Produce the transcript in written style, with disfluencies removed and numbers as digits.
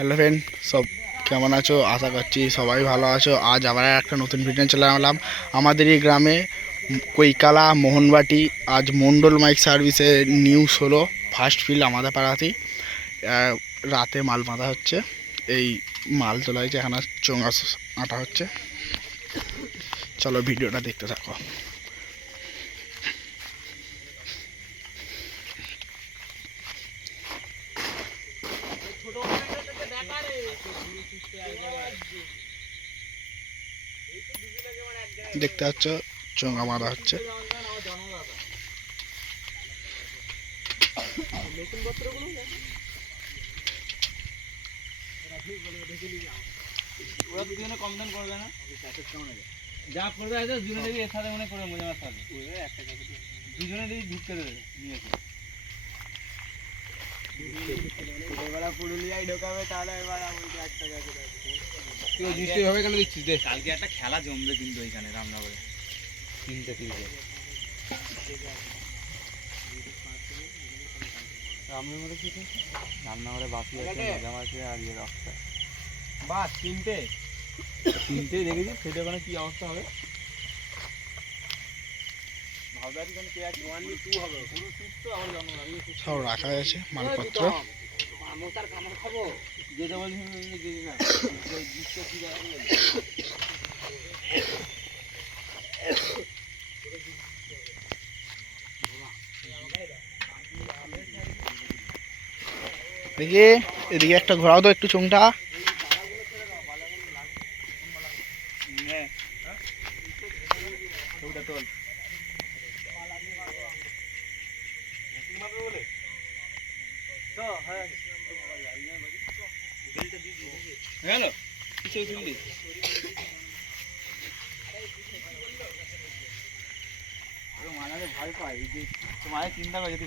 Hello friend, সব কেমন আছো? আশা করছি সবাই ভালো আছো। আজ আবার একটা নতুন ভিডিও চলে এলাম আমাদের এই গ্রামে কৈকালা মোহনবাটি। আজ মন্ডল মাইক সার্ভিসের নিউজ হলো ফার্স্ট ফিল আমাদের পাড়াতেই। রাতে মাল বাঁধা হচ্ছে, এই মাল তোলা হয়েছে, এখানে চোঙা আটা হচ্ছে। চলো ভিডিওটা দেখতে থাকো। দেখতে পাচ্ছ চোঙা মারা হচ্ছে। কম দাম করবে না, যা করবে দুজনে দেবি এর সাথে মনে করে মজা থাকবে, দুজনে দেবি ঢুকতে দেবে নিয়ে এসে পুরুলিয়ায় ঢোকাবে। তাহলে এবার বৃষ্টি হবে কেন দিচ্ছিস? দেখ কালকে একটা খেলা জমবে কিন্তু ওইখানে রামনগরে 3:30 রামনগরে বাকি আছে, মজা আছে আর ইয়ে রাস্তা বাস তিনটে দেখেছি। সেটা ওখানে কি অবস্থা হবে সব রাখা আছে মালপত্র। দেখি এদিকে একটা ঘোরাও তো একটু চোঙটা। ভয় পাই, তোমার চিন্তা করে যদি